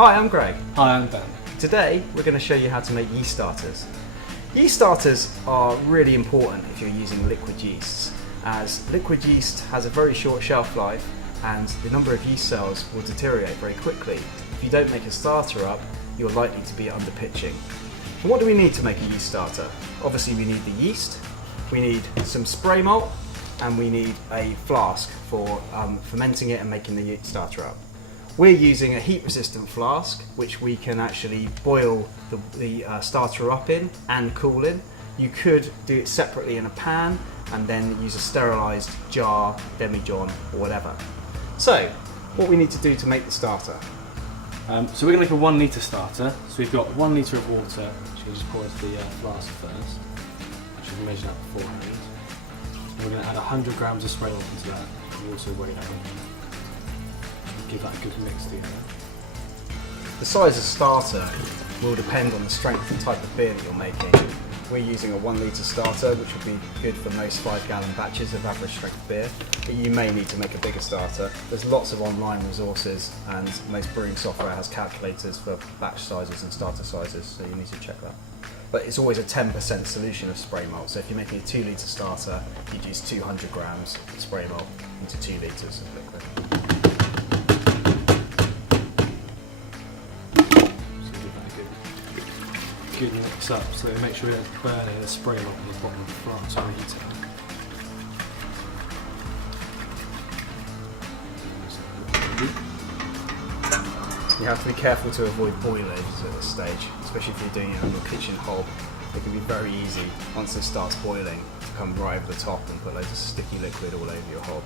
Hi, I'm Greg. Hi, I'm Ben. Today we're going to show you how to make yeast starters. Yeast starters are really important if you're using liquid yeasts, as liquid yeast has a very short shelf life and the number of yeast cells will deteriorate very quickly. If you don't make a starter up, you're likely to be under pitching. And what do we need to make a yeast starter? Obviously we need the yeast, we need some spray malt, and we need a flask for fermenting it and making the yeast starter up. We're using a heat resistant flask which we can actually boil the starter up in and cool in. You could do it separately in a pan and then use a sterilised jar, demijohn or whatever. So, what we need to do to make the starter. So we're going to make a 1 litre starter. So we've got 1 litre of water, which we'll just pour into the flask first, which we've measured out beforehand. And we're going to add 100 grams of spray malt into that, and we'll also weigh that up. Give that a good mix together. The size of starter will depend on the strength and type of beer that you're making. We're using a 1 litre starter, which would be good for most 5-gallon batches of average strength beer, but you may need to make a bigger starter. There's lots of online resources and most brewing software has calculators for batch sizes and starter sizes, so you need to check that. But it's always a 10% solution of spray malt, so if you're making a 2 litre starter, you'd use 200 grams of spray malt into 2 litres of liquid. Good mix up, so make sure we're burning the spray malt on the bottom of the flask on the heater. You have to be careful to avoid boilers at this stage, especially if you're doing it on your kitchen hob. It can be very easy, once this starts boiling, to come right over the top and put loads of sticky liquid all over your hob.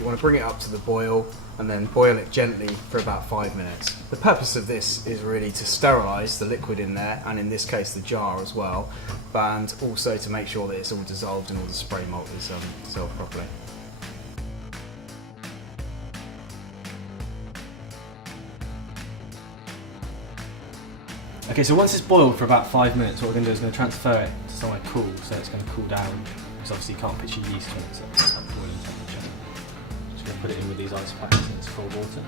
You want to bring it up to the boil and then boil it gently for about 5 minutes. The purpose of this is really to sterilise the liquid in there, and in this case the jar as well, and also to make sure that it's all dissolved and all the spray malt is dissolved properly. Okay, so once it's boiled for about 5 minutes, what we're going to do is going to transfer it to somewhere cool, so it's going to cool down, because obviously you can't pitch your yeast when it's at boiling temperature. Just going to put it in with these ice packs in this cold water.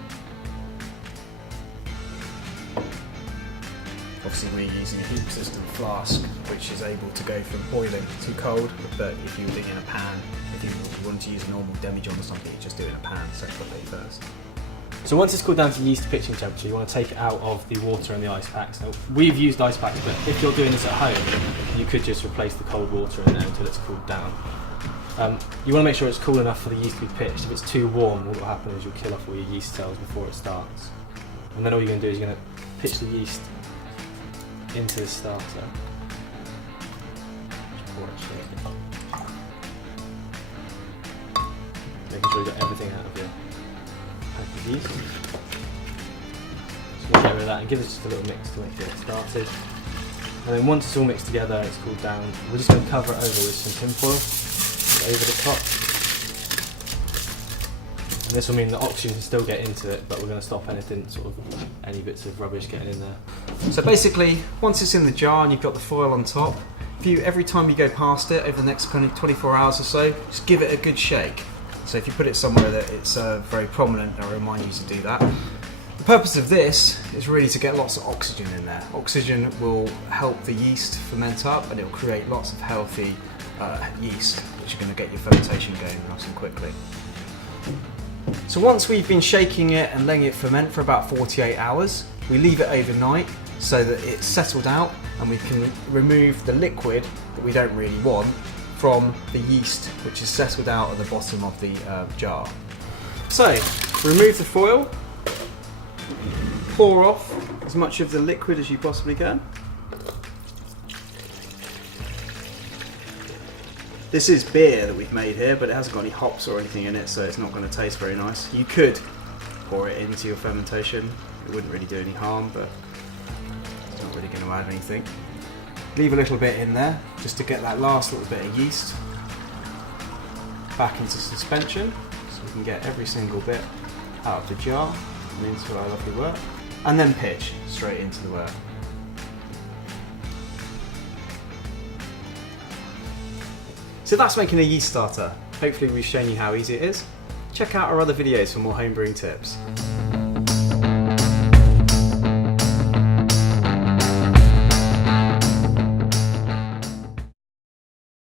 Obviously we're using a heat resistant flask which is able to go from boiling to cold, but if you were doing it in a pan, if you wanted to use a normal demijohn or something, you just do it in a pan separately first. So once it's cooled down to yeast pitching temperature, you want to take it out of the water and the ice packs. Now, we've used ice packs, but if you're doing this at home, you could just replace the cold water in there until it's cooled down. You want to make sure it's cool enough for the yeast to be pitched. If it's too warm, what will happen is you'll kill off all your yeast cells before it starts. And then all you're going to do is you're going to pitch the yeast into the starter. Just pour it straight in. Making sure you got everything out of your pack of yeast. Just get rid of that and give it just a little mix to make sure it started. And then once it's all mixed together, it's cooled down, we're just going to cover it over with some tin foil over the top. And this will mean that oxygen can still get into it, but we're going to stop any bits of rubbish getting in there. So basically, once it's in the jar and you've got the foil on top, every time you go past it over the next 24 hours or so, just give it a good shake. So if you put it somewhere that it's very prominent, I'll remind you to do that. The purpose of this is really to get lots of oxygen in there. Oxygen will help the yeast ferment up and it will create lots of healthy yeast, which are going to get your fermentation going nice and quickly. So once we've been shaking it and letting it ferment for about 48 hours, we leave it overnight so that it's settled out and we can remove the liquid that we don't really want from the yeast which is settled out at the bottom of the jar. So, remove the foil, pour off as much of the liquid as you possibly can. This is beer that we've made here, but it hasn't got any hops or anything in it, so it's not going to taste very nice. You could pour it into your fermentation, it wouldn't really do any harm, but it's not really going to add anything. Leave a little bit in there, just to get that last little bit of yeast back into suspension, so we can get every single bit out of the jar and into our lovely work, and then pitch straight into the work. So that's making a yeast starter. Hopefully we've shown you how easy it is. Check out our other videos for more homebrewing tips.